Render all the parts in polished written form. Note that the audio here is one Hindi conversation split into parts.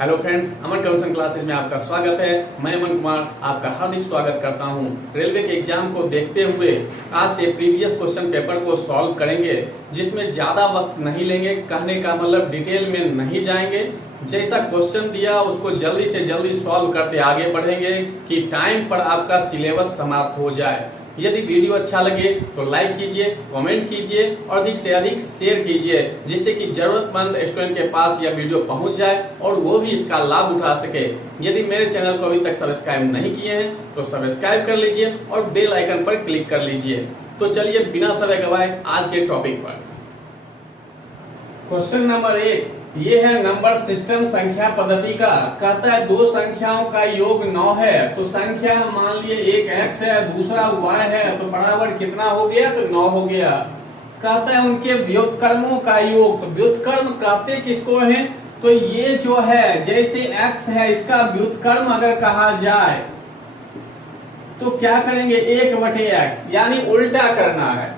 हेलो फ्रेंड्स, अमन कमीशन क्लासेस में आपका स्वागत है। मैं अमन कुमार आपका हार्दिक स्वागत करता हूं। रेलवे के एग्जाम को देखते हुए आज से प्रीवियस क्वेश्चन पेपर को सॉल्व करेंगे, जिसमें ज्यादा वक्त नहीं लेंगे। कहने का मतलब डिटेल में नहीं जाएंगे। जैसा क्वेश्चन दिया उसको जल्दी से जल्दी सॉल्व करते आगे बढ़ेंगे कि टाइम पर आपका सिलेबस समाप्त हो जाए। यदि वीडियो अच्छा लगे तो लाइक कीजिए, कमेंट कीजिए और अधिक से अधिक शेयर कीजिए, जिससे कि जरूरतमंद स्टूडेंट के पास यह वीडियो पहुंच जाए और वो भी इसका लाभ उठा सके। यदि मेरे चैनल को अभी तक सब्सक्राइब नहीं किए हैं तो सब्सक्राइब कर लीजिए और बेल आइकन पर क्लिक कर लीजिए। तो चलिए बिना समय गवाए आज के टॉपिक पर। क्वेश्चन नंबर 1 ये है नंबर सिस्टम संख्या पद्धति का। कहता है दो संख्याओं का योग 9 है, तो संख्या मान लिए एक x है दूसरा y है, तो बराबर कितना हो गया? तो 9 हो गया। कहता है उनके व्युत्क्रमों का योग, तो व्युत्क्रम कहते किसको है? तो ये जो है जैसे x है इसका व्युत्क्रम अगर कहा जाए तो क्या करेंगे? 1/x, यानी उल्टा करना है,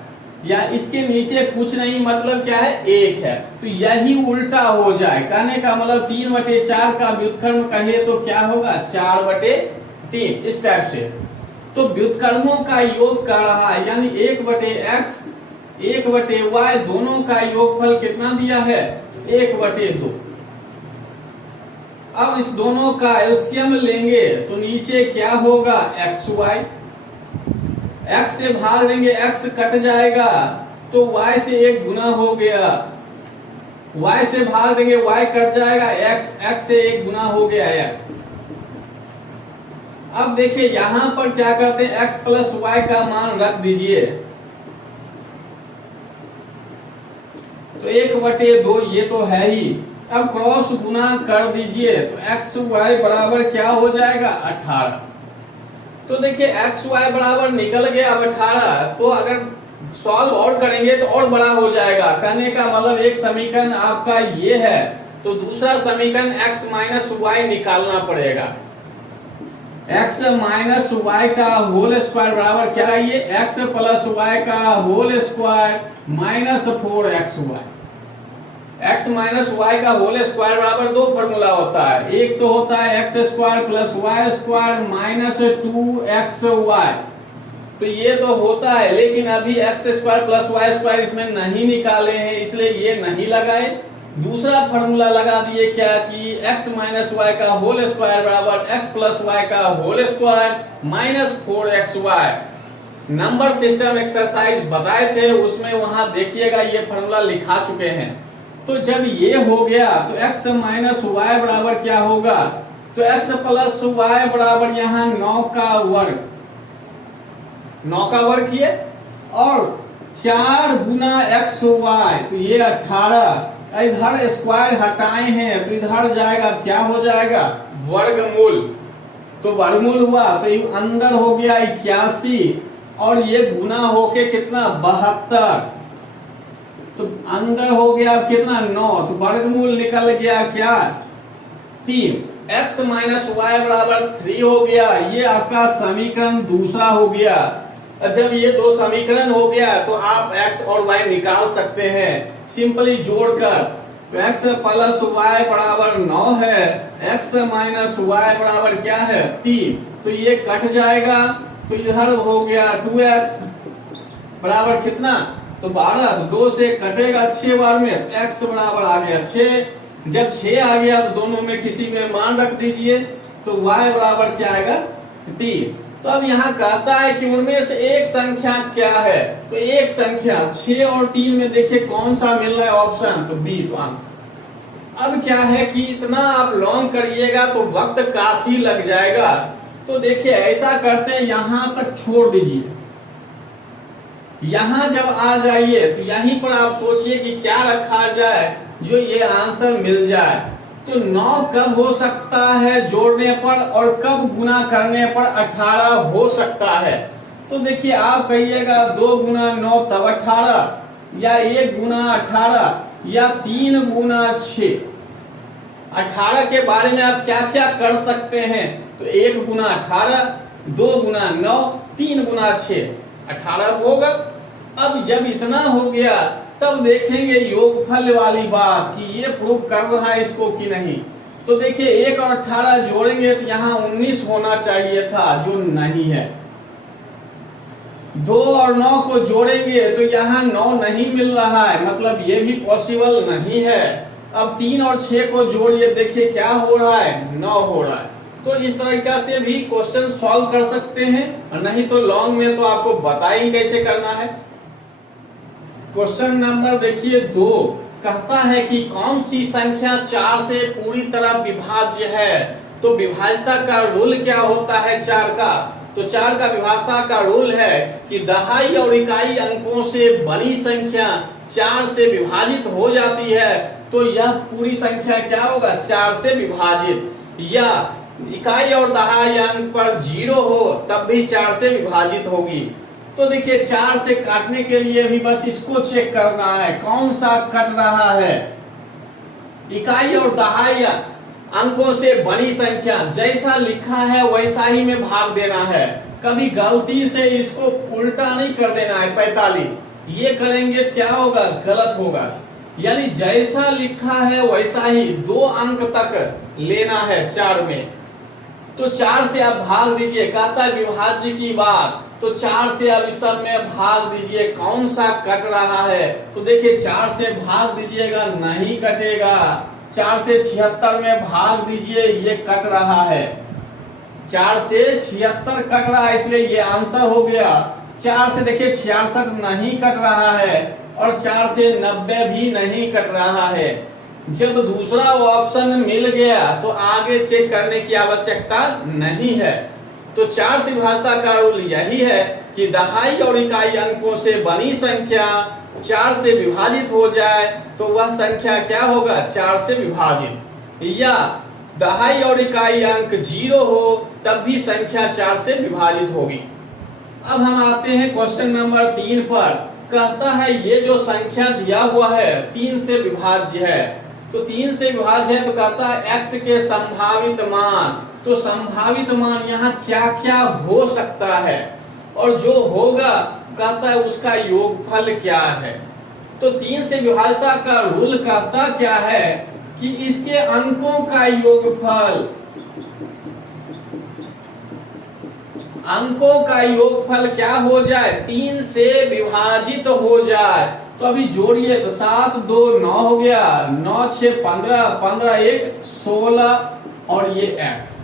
या इसके नीचे कुछ नहीं, मतलब क्या है? 1 है, तो यही उल्टा हो जाए। कहने का मतलब 3/4 का व्युत्क्रम कहे तो क्या होगा? 4/3, इस टाइप से। तो व्युत्क्रमों का योग कर रहा है, यानी 1/x 1/y दोनों का योगफल कितना दिया है? 1/2। अब इस दोनों का एलसीएम लेंगे तो नीचे क्या होगा? xy। x से भाग देंगे, x कट जाएगा तो y से 1 गुना हो गया। y से भाग देंगे, y कट जाएगा, x से 1 गुना हो गया x। अब देखिए यहां पर क्या करते हैं? x प्लस y का मान रख दीजिए, तो 1/2 ये तो है ही। अब क्रॉस गुना कर दीजिए तो xy बराबर क्या हो जाएगा? 18। तो देखिए xy बराबर निकल गया अब 18। तो अगर सॉल्व और करेंगे तो और बड़ा हो जाएगा। कहने का मतलब एक समीकरण आपका ये है, तो दूसरा समीकरण x माइनस वाई निकालना पड़ेगा। x माइनस वाई का होल स्क्वायर बराबर क्या है? ये x प्लस वाई का whole square minus 4xy। x minus y का होल स्क्वायर बराबर दो फॉर्मूला होता है। एक तो होता है x square plus y square minus 2xy, तो ये तो होता है, लेकिन अभी x square plus y square इसमें नहीं निकाले हैं, इसलिए ये नहीं लगाए। दूसरा फॉर्मूला लगा दिए क्या कि x माइनस वाई का होल स्क्वायर बराबर x प्लस वाई का whole square minus 4xy। Number system exercise बताए थे उसमें, वहां देखिएगा ये फॉर्मूला लिखा चुके हैं। तो जब ये हो गया तो x माइनस वाई बराबर क्या होगा? तो x प्लस वाई बराबर यहाँ 9 का वर्ग, 9 का वर्ग किए और 4 गुना xy, तो ये 18। इधर स्क्वायर हटाए हैं तो इधर जाएगा, क्या हो जाएगा? वर्गमूल। तो वर्गमूल हुआ तो ये अंदर हो गया 81 और ये गुना होके कितना? 72। तो अंदर हो गया कितना? 9, तो वर्गमूल निकल गया क्या? 3। x माइनस वाई बराबर 3 हो गया। ये आपका समीकरण दूसरा हो गया। जब ये दो समीकरण हो गया तो आप x और y निकाल सकते हैं सिंपली जोड़कर। तो x प्लस वाई बराबर 9 है, x माइनस वाई बराबर क्या है? 3। तो ये कट जाएगा तो इधर हो गया 2x बराबर कितना? तो 12। तो 2 से कटेगा 6 बार में, तो x बराबर आ गया 6। जब 6 आ गया तो दोनों में किसी में मान रख दीजिए, तो y बराबर क्या आएगा? 3। तो अब यहाँ कहता है कि उनमें से एक संख्या क्या है? तो एक संख्या 6 और 3 में देखिए कौन सा मिल रहा है ऑप्शन? तो बी, तो आंसर। अब क्या है कि इतना आप लॉन्ग करिएगा तो वक्त काफी लग जाएगा। तो देखिए ऐसा करते हैं, यहां तक छोड़ दीजिए, यहां जब आ जाइए तो यहीं पर आप सोचिए कि क्या रखा जाए जो ये आंसर मिल जाए। तो 9 कब हो सकता है जोड़ने पर और कब गुना करने पर 18 हो सकता है? तो देखिए आप कहिएगा 2 गुना 9 तब 18, या 1 गुना 18, या 3 गुना 6। 18 के बारे में आप क्या क्या कर सकते हैं? तो 1 गुना 18, 2 गुना 9, 3 गुना 6, 18 होगा। अब जब इतना हो गया तब देखेंगे योगफल वाली बात कि ये प्रूव कर रहा है इसको कि नहीं। तो देखिए 1 और 18 जोड़ेंगे तो यहाँ 19 होना चाहिए था, जो नहीं है। 2 और 9 को जोड़ेंगे तो यहाँ 9 नहीं मिल रहा है, मतलब ये भी पॉसिबल नहीं है। अब 3 और 6 को जोड़िए, देखिए क्या हो रहा है, 9 हो रहा है। तो इस तरीका से भी क्वेश्चन सॉल्व कर सकते हैं, और नहीं तो लॉन्ग में तो आपको बता ही कैसे करना है। क्वेश्चन नंबर देखिए 2, कहता है कि कौन सी संख्या 4 से पूरी तरह विभाज्य है। तो विभाज्यता का रूल क्या होता है 4 का, तो 4 का विभाज्यता का रूल है कि दहाई और इकाई अंकों से बनी संख्या 4 से विभाजित हो जाती है तो यह पूरी संख्या क्या होगा, 4 से विभाजित। या इकाई और दहाई अंक पर 0 हो तब भी 4 से विभाजित होगी। तो देखिए 4 से काटने के लिए भी बस इसको चेक करना है कौन सा कट रहा है। इकाई और दहाई अंकों से बनी संख्या, जैसा लिखा है वैसा ही में भाग देना है, कभी गलती से इसको उल्टा नहीं कर देना है 45। ये करेंगे क्या होगा, गलत होगा। यानी जैसा लिखा है वैसा ही 2 अंक तक लेना है 4 में। तो 4 से आप भाग दीजिए, कहता है विभाज्य की बात, तो 4 से अब इस सब में भाग दीजिए, कौन सा कट रहा है। तो देखिए 4 से भाग दीजिएगा, नहीं कटेगा। 4 से 76 में भाग दीजिए, ये कट रहा है। 4 से 76 कट रहा है, इसलिए ये आंसर हो गया। 4 से देखिए 66 नहीं कट रहा है, और 4 से 90 भी नहीं कट रहा है। जब दूसरा ऑप्शन मिल गया तो आगे चेक करने की आवश्यकता नहीं है। तो 4 से विभाज्यता का रूल यही है कि दहाई और इकाई अंकों से बनी संख्या 4 से विभाजित हो जाए तो वह संख्या क्या होगा, 4 से विभाजित। या दहाई और इकाई अंक 0 हो तब भी संख्या 4 से विभाजित होगी। अब हम आते हैं क्वेश्चन नंबर 3 पर। कहता है ये जो संख्या दिया हुआ है 3 से विभाज्य है, तो 3 से विभाज्य है, तो कहता है x के संभावित मान। तो संभावित मान यहाँ क्या क्या हो सकता है, और जो होगा कहता है उसका योगफल क्या है। तो 3 से विभाज्यता का रूल कहता क्या है कि इसके अंकों का योगफल, अंकों का योगफल क्या हो जाए, 3 से विभाजित हो जाए। तो अभी जोड़िए, तो 7 2 9 हो गया, 9 6 15, 15 1 16 और ये x।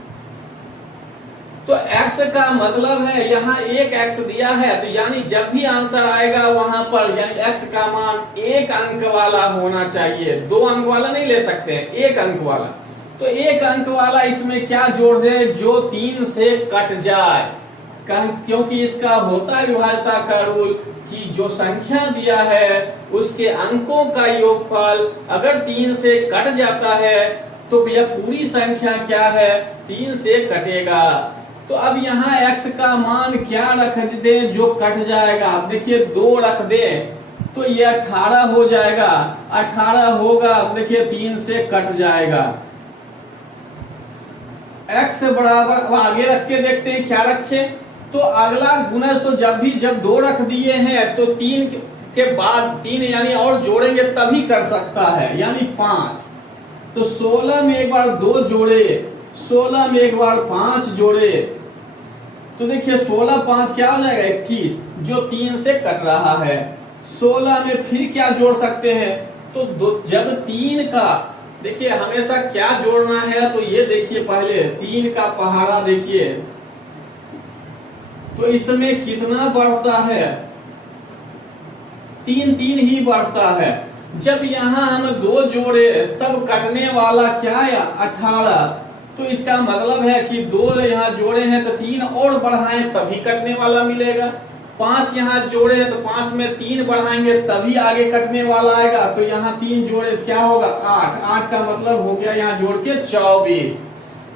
तो x का मतलब है यहाँ एक x दिया है, तो यानी जब भी आंसर आएगा वहां पर यानी x का मान 1 अंक वाला होना चाहिए, 2 अंक वाला नहीं ले सकते हैं, 1 अंक वाला। तो 1 अंक वाला इसमें क्या जोड़ दे, जो 3 से कट जाए, क्योंकि इसका होता है विभाज्यता का रूल कि जो संख्या दिया है उसके अंकों का योगफल अगर 3 से कट जाता है तो यह पूरी संख्या क्या है, 3 से कटेगा। तो अब यहाँ x का मान क्या रख दे जो कट जाएगा, अब देखिए 2 रख दे तो ये 18 हो जाएगा, 18 होगा, अब देखिए 3 से कट जाएगा। x बराबर, अब आगे रख के देखते हैं क्या रखे। तो अगला गुणज, तो जब 2 रख दिए हैं तो 3 के बाद 3 यानी और जोड़ेंगे तभी कर सकता है, यानी 5। तो 16 में एक बार 2 जोड़े, 16 में एक बार 5 जोड़े, तो देखिए 16 5 क्या हो जाएगा, 21, जो 3 से कट रहा है। 16 में फिर क्या जोड़ सकते हैं, तो जब 3 का देखिए हमेशा क्या जोड़ना है, तो ये देखिए पहले 3 का पहाड़ा देखिए, तो इसमें कितना बढ़ता है, 3 3 ही बढ़ता है। जब यहाँ हम 2 जोड़े तब कटने वाला क्या है, 18। तो इसका मतलब है कि 2 यहाँ जोड़े हैं तो 3 और बढ़ाएं तभी कटने वाला मिलेगा। 5 यहाँ जोड़े हैं तो 5 में 3 बढ़ाएंगे तभी आगे कटने वाला आएगा। तो यहाँ 3 जोड़े क्या होगा, 8। 8 का मतलब हो गया यहाँ जोड़ के 24।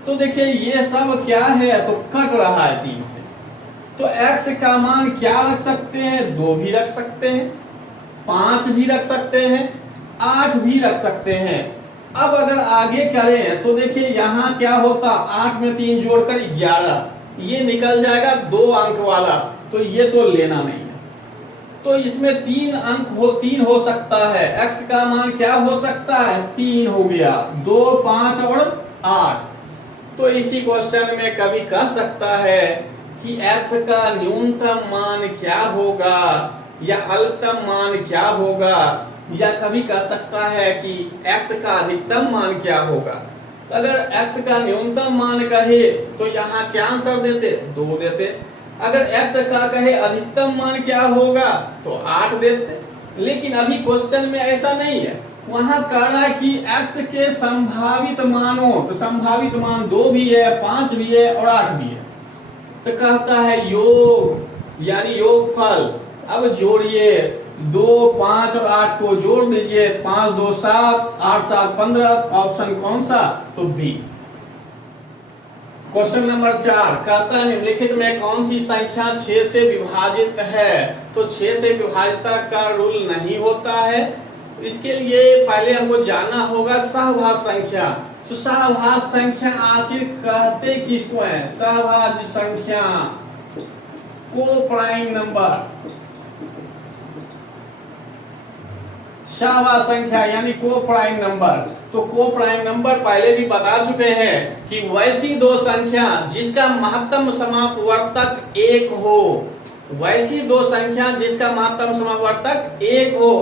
तो देखिए ये सब क्या है, तो कट रहा है 3 से। तो x का मान क्या रख सकते हैं, 2 भी रख सकते हैं, 5 भी रख सकते हैं, 8 भी रख सकते हैं। अब अगर आगे करें तो देखिए यहाँ क्या होता, 8 में 3 जोड़कर 11, ये निकल जाएगा 2 अंक वाला, तो ये तो लेना नहीं है। तो इसमें 3 हो सकता है, x का मान क्या हो सकता है, 3 हो गया, 2 5 और 8। तो इसी क्वेश्चन में कभी कह सकता है कि x का न्यूनतम मान क्या होगा या अल्पतम मान क्या होगा, या कभी कह सकता है कि x का अधिकतम मान क्या होगा। तो अगर x का न्यूनतम मान कहे तो यहाँ क्या आंसर देते, 2 देते। अगर x का कहे अधिकतम मान क्या होगा तो 8 देते। लेकिन अभी क्वेश्चन में ऐसा नहीं है, वहां कह रहा है कि x के संभावित मानों, तो संभावित मान 2 भी है, 5 भी है और 8 भी है। तो कहता है योग यानी योगफल। अब जोड़िए 2, 5 और 8 को जोड़ दीजिए, 5 2 7, 8 7 15। ऑप्शन कौन सा, तो बी। क्वेश्चन नंबर 4 कहता है निम्नलिखित में कौन सी संख्या 6 से विभाजित है। तो 6 से विभाजित का रूल नहीं होता है। इसके लिए पहले हमको जानना होगा सहभाज्य संख्या। तो सहभाज्य संख्या आखिर कहते किसको है, सहभाज्य संख्या, को प्राइम नंबर। सहभाज्य संख्या यानी को प्राइम नंबर। तो को प्राइम नंबर पहले भी बता चुके हैं कि वैसी दो संख्या जिसका महत्तम समापवर्तक 1 हो, वैसी दो संख्या जिसका महत्तम समापवर्तक 1 हो,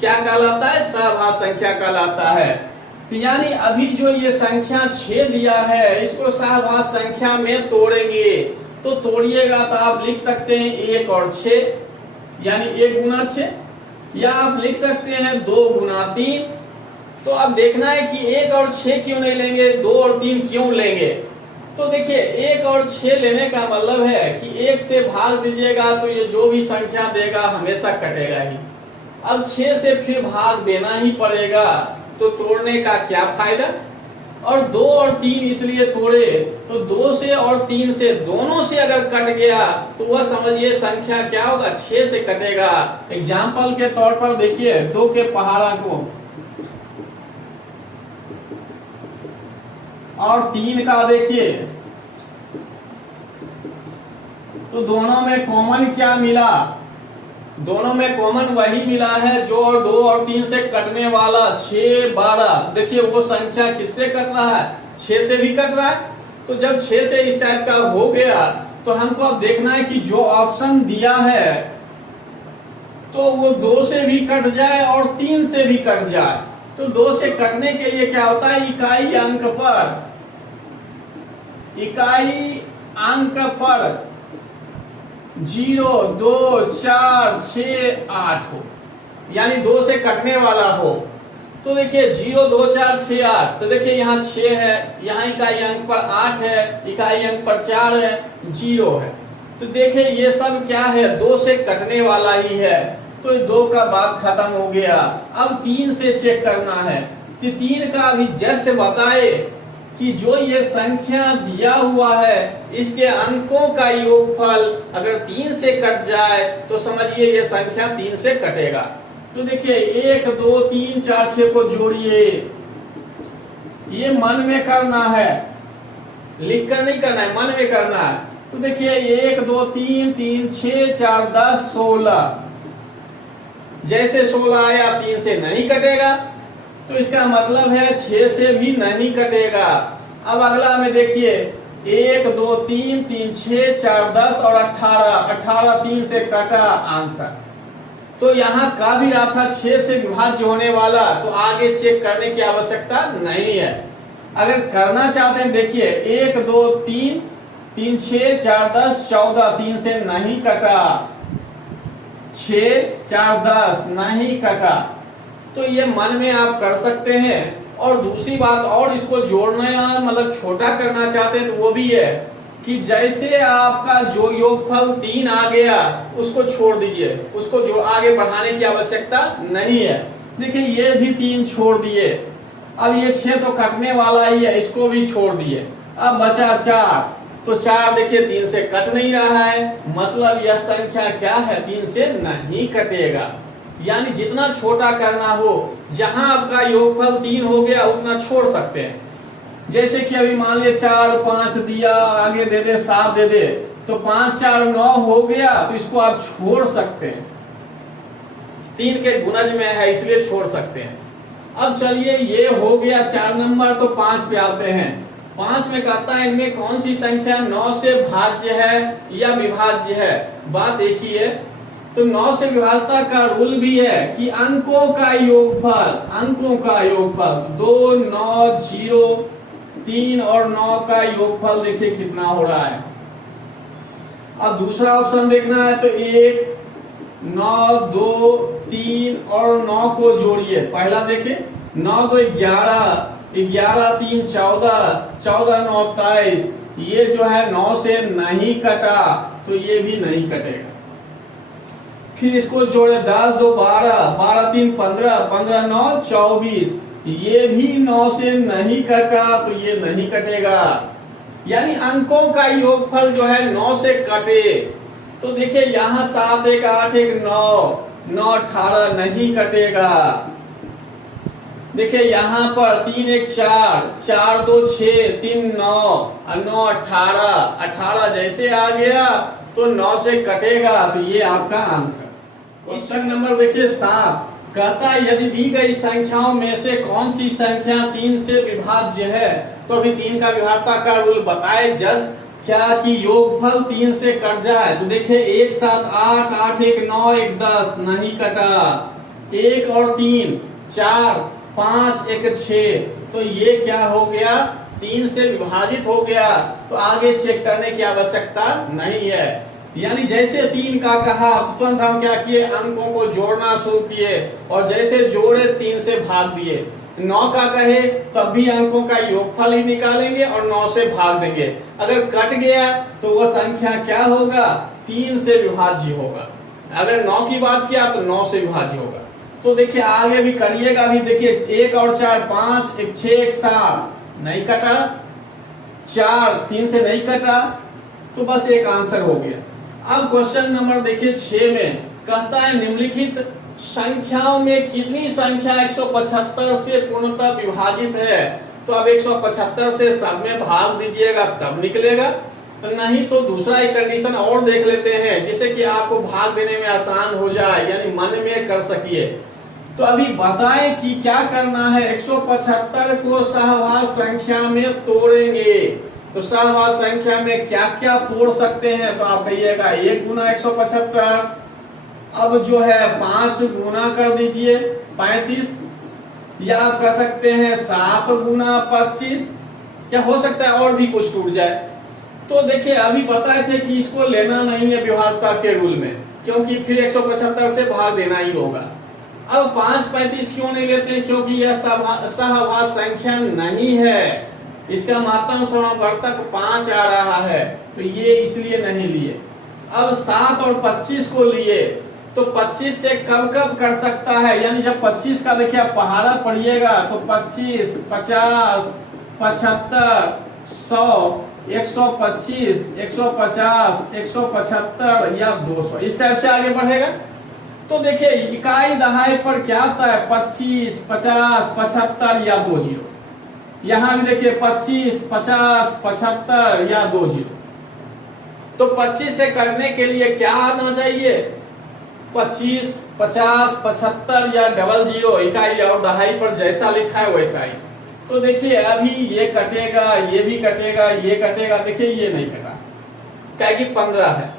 क्या कहलाता है, सहभाज्य संख्या कहलाता है। यानी अभी जो ये संख्या 6 दिया है, इसको सहभाज्य संख्या में तोड़ेंगे। तो तोड़िएगा तो आप लिख सकते हैं 1 और 6 यानी 1 गुना 6, या आप लिख सकते हैं 2 गुना 3। तो अब देखना है कि 1 और 6 क्यों नहीं लेंगे, 2 और 3 क्यों लेंगे। तो देखिए 1 और 6 लेने का मतलब है कि 1 से भाग दीजिएगा तो ये जो भी संख्या देगा हमेशा कटेगा ही। अब 6 से फिर भाग देना ही पड़ेगा, तो तोड़ने का क्या फायदा। और 2 और 3 इसलिए तोड़े, तो 2 से और 3 से दोनों से अगर कट गया तो वह समझिए संख्या क्या होगा, 6 से कटेगा। एग्जाम्पल के तौर पर देखिए 2 के पहाड़ा को और 3 का देखिए, तो दोनों में कॉमन क्या मिला, दोनों में कॉमन वही मिला है जो 2 और 3 से कटने वाला 6 12। देखिए वो संख्या किससे कट रहा है, 6 से भी कट रहा है। तो जब 6 से इस टाइप का हो गया तो हमको अब देखना है कि जो ऑप्शन दिया है तो वो 2 से भी कट जाए और 3 से भी कट जाए। तो 2 से कटने के लिए क्या होता है, इकाई अंक पर, इकाई अंक पर 0 2 4 6 8 हो, यानी 2 से कटने वाला हो। तो देखिए 0 2 4 6 8, तो देखिए यहाँ 6 है, यहाँ इकाई अंक पर 8 है, इकाई अंक पर 4 है, 0 है। तो देखिए ये सब क्या है, 2 से कटने वाला ही है। तो 2 का बात खत्म हो गया। अब 3 से चेक करना है। तो 3 का अभी जस्ट बताए कि जो ये संख्या दिया हुआ है इसके अंकों का योगफल अगर 3 से कट जाए तो समझिए ये संख्या 3 से कटेगा। तो देखिए 1 2 3 4 6 को जोड़िए, ये मन में करना है, लिख कर नहीं करना है, मन में करना है। तो देखिए 1 2 3 3 6 4 10 16, जैसे 16 आया 3 से नहीं कटेगा, तो इसका मतलब है 6 से भी नहीं कटेगा। अब अगला में देखिए 1 2 3 3 6 4 10 और 18, 18 3 से कटा आंसर। तो यहाँ का भी रहा था 6 से विभाज्य होने वाला, तो आगे चेक करने की आवश्यकता नहीं है। अगर करना चाहते हैं देखिए 1 2 3 3 6 4 10 14, 3 से नहीं कटा, 6 4 10 नहीं कटा। तो ये मन में आप कर सकते हैं। और दूसरी बात और इसको जोड़ना मतलब छोटा करना चाहते हैं तो वो भी है कि जैसे आपका जो योगफल 3 आ गया उसको छोड़ दीजिए, उसको जो आगे बढ़ाने की आवश्यकता नहीं है। देखिए ये भी 3 छोड़ दिए, अब ये 6 तो कटने वाला ही है, इसको भी छोड़ दिए। अब बचा 4, तो 4 देखिए 3 से कट नहीं रहा है, मतलब यह संख्या क्या है, 3 से नहीं कटेगा। यानी जितना छोटा करना हो, जहां आपका योगफल 3 हो गया उतना छोड़ सकते हैं। जैसे कि अभी मान लिया 4 5 दिया, आगे दे दे 7 दे दे, तो 5 4 9 हो गया, तो इसको आप छोड़ सकते हैं, 3 के गुणज में है इसलिए छोड़ सकते हैं। अब चलिए ये हो गया 4 नंबर, तो 5 पे आते हैं। 5 में कहता है इनमें कौन सी संख्या 9 से भाज्य है या विभाज्य है। बात देखिए, तो 9 से विभाज्यता का रूल भी है कि अंकों का योगफल, 2, 9, 0, 3 और 9 का योगफल देखिए कितना हो रहा है। अब दूसरा ऑप्शन देखना है तो 1, 9, 2, 3 और 9 को जोड़िए। पहला देखिए 9 2 11, 11 3 14, 14 9 23। ये जो है 9 से नहीं कटा तो ये भी नहीं कटेगा। फिर इसको जोड़े 10 2 12, 12 3 15, 15 9 24। ये भी 9 से नहीं कटा तो ये नहीं कटेगा। यानी अंकों का योगफल जो है 9 से कटे। तो देखिए यहाँ 7 1 8 1 9, 9 18 नहीं कटेगा। देखिए यहाँ पर 3 1 4, 4 2 6, 3 9 और 9 18, 18 जैसे आ गया तो 9 से कटेगा। तो ये आपका आंसर। क्वेश्चन नंबर देखिए 7 कहता है यदि दी गई संख्याओं में से कौन सी संख्या 3 से विभाज्य है। तो अभी 3 का विभाज्यता का रूल बताए जस्ट क्या कि योगफल 3 से कट जाए। तो देखिए 1 7 8, 8 1 9, 1 10 नहीं कटा। 1 और 3 4, 5 1 6। तो ये क्या हो गया, 3 से विभाजित हो गया। तो आगे चेक करने की आवश्यकता नहीं है। यानी जैसे 3 का कहा तुरंत हम क्या किए, अंकों को जोड़ना शुरू किए और जैसे जोड़े 3 से भाग दिए। 9 का कहे तब भी अंकों का योगफल ही निकालेंगे और 9 से भाग देंगे। अगर कट गया तो वह संख्या क्या होगा, 3 से विभाज्य होगा। अगर 9 की बात किया तो 9 से विभाज्य होगा। तो देखिए आगे भी करिएगा। अभी देखिए 1 और 4 5, 1 6 1 7 नहीं कटा, 4 3 से नहीं कटा, तो बस एक आंसर हो गया। अब क्वेश्चन नंबर देखिए 6 में कहता है निम्नलिखित संख्याओं में कितनी संख्या 175 से पूर्णतः विभाजित है। तो अब 175 से सब में भाग दीजिएगा तब निकलेगा, नहीं तो दूसरा एक कंडीशन और देख लेते हैं जिससे कि आपको भाग देने में आसान हो जाए, यानी मन में कर सकिए। तो अभी बताएं कि क्या करना है। 175 को सहभाज्य संख्या में तोड़ेंगे। तो सहभाज्य संख्या में क्या क्या तोड़ सकते हैं। तो आप कहिएगा 1 गुना 175। अब जो है 5 गुना कर दीजिए 35, या आप कर सकते हैं 7 गुना 25। क्या हो सकता है और भी कुछ टूट जाए। तो देखिए अभी बताए थे कि इसको लेना नहीं है विभाज्यता के रूल में, क्योंकि फिर 175 से भाग देना ही होगा। अब 5 35 क्यों नहीं लेते, क्योंकि यह सहभाज्य संख्या नहीं है। इसका महत्तम समावर्तक 5 आ रहा है, तो ये इसलिए नहीं लिए। अब 7 और 25 को लिए, तो 25 से कब कब कर सकता है, यानी जब 25 का देखिए आप पहाड़ा पढ़िएगा तो 25 50 75 100 125 150 175 या 200 इस टाइप से आगे बढ़ेगा। तो देखिए इकाई दहाई पर क्या आता है, 25 50 75 या 2 जीरो। यहां भी देखिए 25 50 75 या 2 जीरो। तो 25 से करने के लिए क्या आना चाहिए, 25 50 75 या डबल जीरो, इकाई और दहाई पर जैसा लिखा है वैसा ही। तो देखिए अभी ये कटेगा, ये भी कटेगा, ये कटेगा। देखिए ये नहीं कटा, क्या कि 15 है।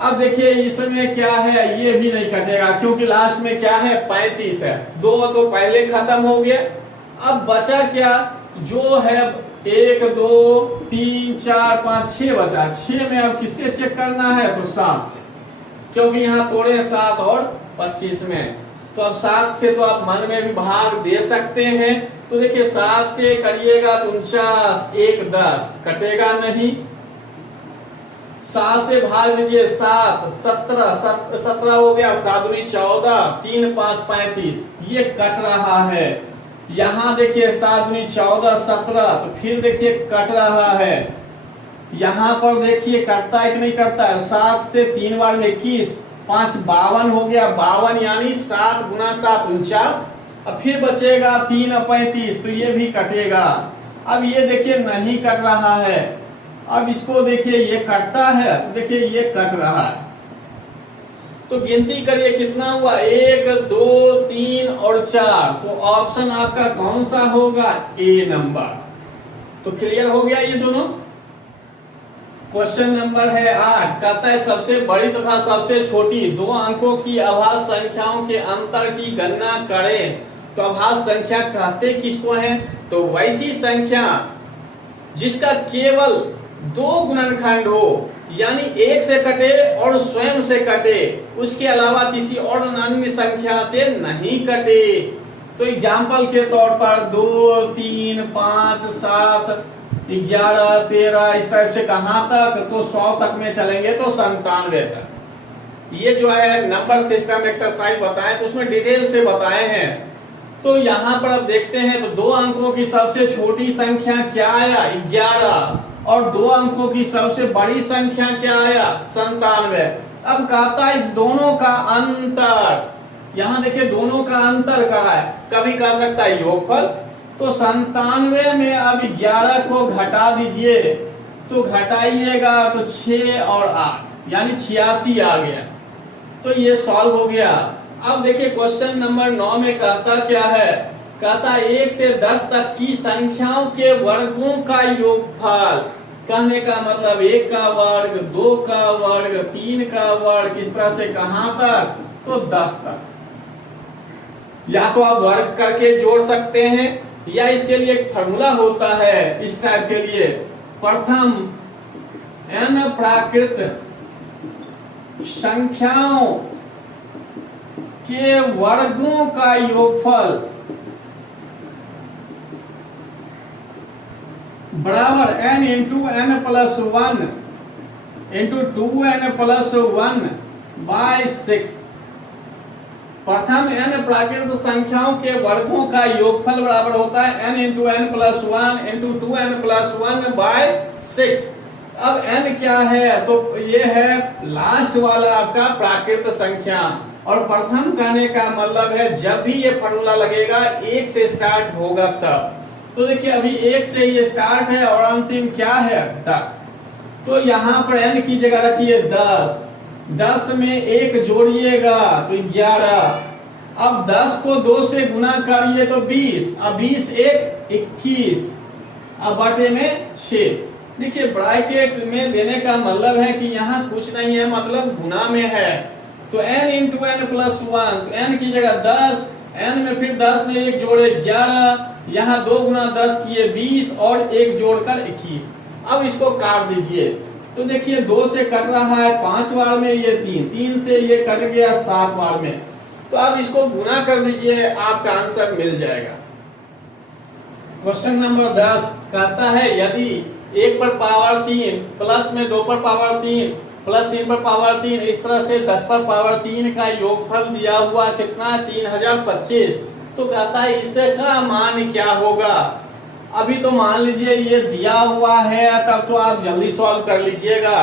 अब देखिए इसमें क्या है, ये भी नहीं कटेगा क्योंकि लास्ट में क्या है 35 है। 2 तो पहले खत्म हो गया। अब बचा क्या, जो है 1 2 3 4 5 6 बचा। 6 में अब किससे चेक करना है, तो 7 से, क्योंकि यहाँ तोड़े 7 और 25 में। तो अब 7 से तो आप मन में भी भाग दे सकते हैं। तो देखिए 7 से करिएगा तो 49 1 10 कटेगा नहीं। 7 से भाग दीजिए 7 17 हो गया, 7 दूनी 14 3 5 35, ये कट रहा है। यहाँ देखिए 7 दूनी 14 17, तो फिर देखिए कट रहा है। यहाँ पर देखिए कटता है कि नहीं कटता है। 7 से 3 बार में 21 5 52 हो गया, 52 यानी 7 गुना 7 49। अब फिर बचेगा 3 और 35, तो ये भी कटेगा। अब ये देखिए नहीं कट रहा है। अब इसको देखिए ये कटता है, तो देखिए ये कट रहा है। तो गिनती करिए कितना हुआ, 1 2 3 और 4। तो ऑप्शन आपका कौन सा होगा, ए नंबर। तो क्लियर हो गया ये दोनों। क्वेश्चन नंबर है 8, कहता है सबसे बड़ी तथा सबसे छोटी दो अंकों की अभाज्य संख्याओं के अंतर की गणना करें। तो अभाज्य संख्या कहते किसको हैं? तो वैसी संख्या जिसका केवल दो गुणनखंड हो, यानी एक से कटे और स्वयं से कटे, उसके अलावा किसी और अन्य संख्या से नहीं कटे। तो एग्जाम्पल के तौर पर 2, 3, 5, 7, 11, 13 इस टाइप से कहां तक? तो 100 तक में चलेंगे तो 97 तक। ये जो है नंबर सिस्टम एक्सरसाइज बताए तो उसमें डिटेल से बताए हैं। तो यहाँ पर अब देखते हैं तो दो अंकों की सबसे छोटी संख्या क्या आया? 11, और दो अंकों की सबसे बड़ी संख्या क्या आया? 97। अब कहता है इस दोनों का अंतर, यहाँ देखिए दोनों का अंतर क्या है? कभी कह सकता है योगफल। तो 97 में अब 11 को घटा दीजिए, तो घटाइएगा तो 6 और 8 यानी 86 आ गया। तो ये सॉल्व हो गया। अब देखिए क्वेश्चन नंबर 9 में कहता क्या है? कहता 1 से 10 तक की संख्याओं के वर्गों का योगफल। कहने का मतलब 1 का वर्ग, 2 का वर्ग, 3 का वर्ग, इस तरह से कहां तक? तो 10 तक। या तो आप वर्ग करके जोड़ सकते हैं, या इसके लिए एक फॉर्मूला होता है इस टाइप के लिए। प्रथम n प्राकृत संख्याओं के वर्गों का योगफल बराबर n into n plus 1 into 2n plus 1 by 6। प्रथम n प्राकृत संख्याओं के वर्गों का योगफल बराबर होता है n into n plus 1 into 2n plus 1 by 6। अब n क्या है? तो ये है लास्ट वाला आपका प्राकृत संख्या, और प्रथम कहने का मतलब है जब भी ये फॉर्मूला लगेगा 1 से स्टार्ट होगा तब। तो देखिए अभी 1 से ये स्टार्ट है और अंतिम क्या है? 10। तो यहाँ पर n की जगह रखिए 10, 10 में 1 जोड़िएगा तो 11। अब 10 को 2 से गुना करिए तो 20, अब 20 1 21, अब बटे में 6। देखिए ब्रैकेट में देने का मतलब है कि यहाँ कुछ नहीं है, मतलब गुना में है। तो n इंटू n प्लस 1, तो n की जगह 10, n में फिर 10 में 1 जोड़े 11, यहाँ 2 गुना 10 किए 20 और 1 जोड़कर 21। अब इसको काट दीजिए तो देखिए 2 से कट रहा है 5 बार में, ये 3, 3 से ये कट गया 7 बार में। तो अब इसको गुना कर दीजिए, आपका आंसर मिल जाएगा। क्वेश्चन नंबर 10 कहता है यदि 1 पर पावर 3 प्लस में 2 पर पावर 3 प्लस 3 पर पावर 3 इस तरह से 10 पर पावर 3 का योगफल दिया हुआ कितना? 3025। तो कहता है इसका मान क्या होगा? अभी तो मान लीजिए ये दिया हुआ है, तब तो आप जल्दी सॉल्व कर लीजिएगा,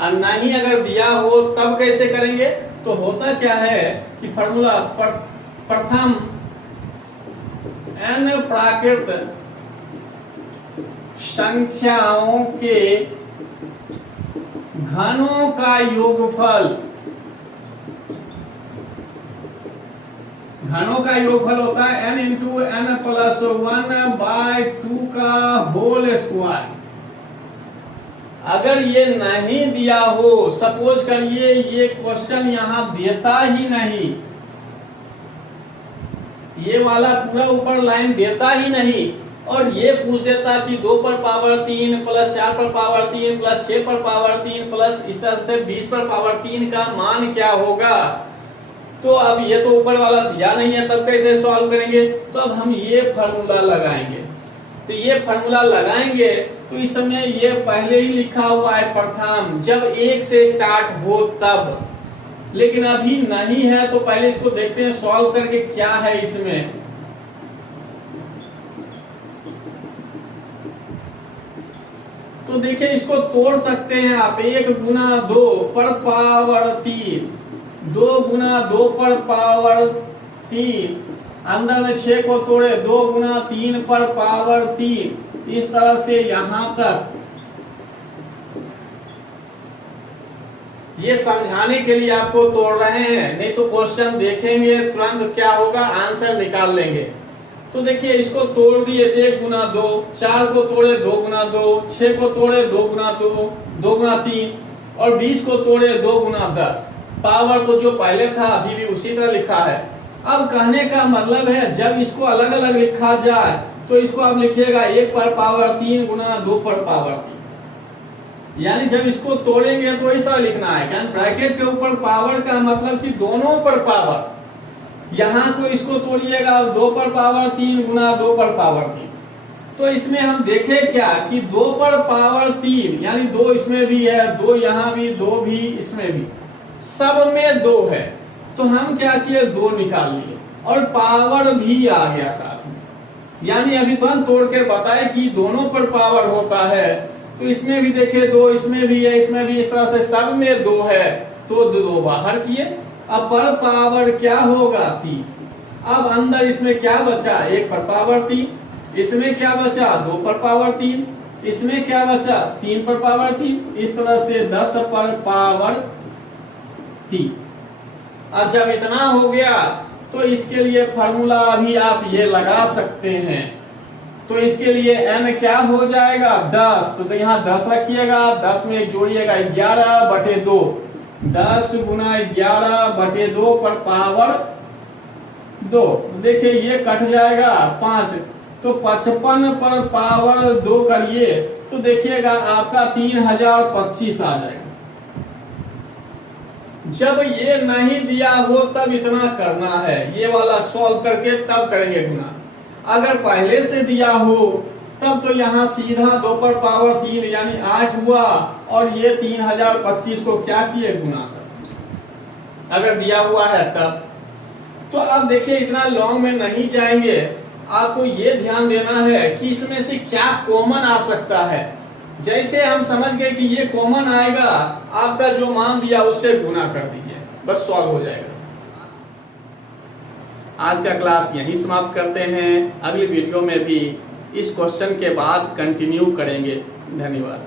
और नहीं अगर दिया हो तब कैसे करेंगे? तो होता क्या है कि फॉर्मूला प्रथम n प्राकृत संख्याओं के घनों का योगफल, घनों का योगफल होता है n into n plus 1 by 2 का होल स्क्वायर। अगर ये नहीं दिया हो, सपोज करिए ये क्वेश्चन यहां देता ही नहीं, ये वाला पूरा ऊपर लाइन देता ही नहीं, और ये पूछ देता कि 2 पर पावर 3 प्लस 4 पर पावर 3 प्लस 6 पर पावर 3 प्लस इस तरह से 20 पर पावर 3 का मान क्या होगा? तो अब ये तो ऊपर वाला दिया नहीं है, तब कैसे सॉल्व करेंगे? तो अब हम ये फार्मूला लगाएंगे। तो ये फार्मूला लगाएंगे तो इस समय ये पहले ही लिखा हुआ है प्रथम, जब 1 से स्टार्ट हो तब, लेकिन अभी नहीं है। तो पहले इसको देखते हैं सॉल्व करके क्या है इसमें। तो देखिए इसको तोड़ सकते हैं आप, 1 गुना 2 पर पावर 3, 2 गुना 2 पर पावर 3, अंदर में 6 को तोड़े 2 गुना 3 पर पावर 3, इस तरह से यहां तक। ये समझाने के लिए आपको तोड़ रहे हैं, नहीं तो क्वेश्चन देखेंगे तुरंत क्या होगा, आंसर निकाल लेंगे। तो देखिए इसको तोड़ दिए 1 गुना 2, 4 को तोड़े 2 गुना 2, 6 को तोड़े 2 गुना 2, 2 गुना 3 और 20 को तोड़े 2 गुना 10। पावर तो जो पहले था अभी भी उसी तरह लिखा है। अब कहने का मतलब है जब इसको अलग अलग लिखा जाए तो इसको आप लिखिएगा 1 पर पावर 3 गुना 2 पर पावर 3। यानी जब इसको तोड़ेंगे तो इस तरह लिखना है, यानी ब्रैकेट के ऊपर पावर का मतलब कि दोनों पर पावर। यहाँ को इसको तोड़िएगा 2 पर पावर 3 गुना 2 पर पावर 3। तो इसमें हम देखें क्या कि 2 पर पावर 3 यानी 2 इसमें भी है, 2 यहाँ भी, 2 भी इसमें भी, सब में 2 है। तो हम क्या किए 2 निकाल लिए और पावर भी आ गया साथ में। यानी अभी तुरंत तोड़ कर बताए कि दोनों पर पावर होता है। तो इसमें भी देखे 2 इसमें भी है, इसमें भी, इस तरह से सब में 2 है तो 2 बाहर किए। अब पर पावर क्या होगा 3। अब अंदर इसमें क्या बचा 1 पर पावर 3, इसमें क्या बचा 2 पर पावर 3, इसमें क्या बचा 3 पर पावर 3, इस तरह से 10 पर पावर 3। अब जब इतना हो गया तो इसके लिए फॉर्मूला अभी आप ये लगा सकते हैं। तो इसके लिए n क्या हो जाएगा 10, तो यहाँ 10 रखिएगा, 10 में जोड़िएगा 11/2, 10 गुना 11/2 पर पावर 2। देखिए ये कट जाएगा 5, तो 55 पर पावर 2 करिए तो देखिएगा आपका 3025 आ जाएगा। जब ये नहीं दिया हो तब इतना करना है, ये वाला सॉल्व करके तब करेंगे गुना। अगर पहले से दिया हो तब तो यहाँ सीधा 2 पर पावर 3 यानी 8 हुआ और ये 3025 को क्या किए गुना कर, अगर दिया हुआ है तब। तो अब देखिए इतना लॉन्ग में नहीं जाएंगे, आपको ये ध्यान देना है कि इसमें से क्या कॉमन आ सकता है। जैसे हम समझ गए कि ये कॉमन आएगा, आपका जो मान दिया उससे गुना कर दीजिए, बस सॉल्व हो जाएगा। आज का क्लास यहीं समाप्त करते हैं। अगली वीडियो में भी इस क्वेश्चन के बाद कंटिन्यू करेंगे। धन्यवाद।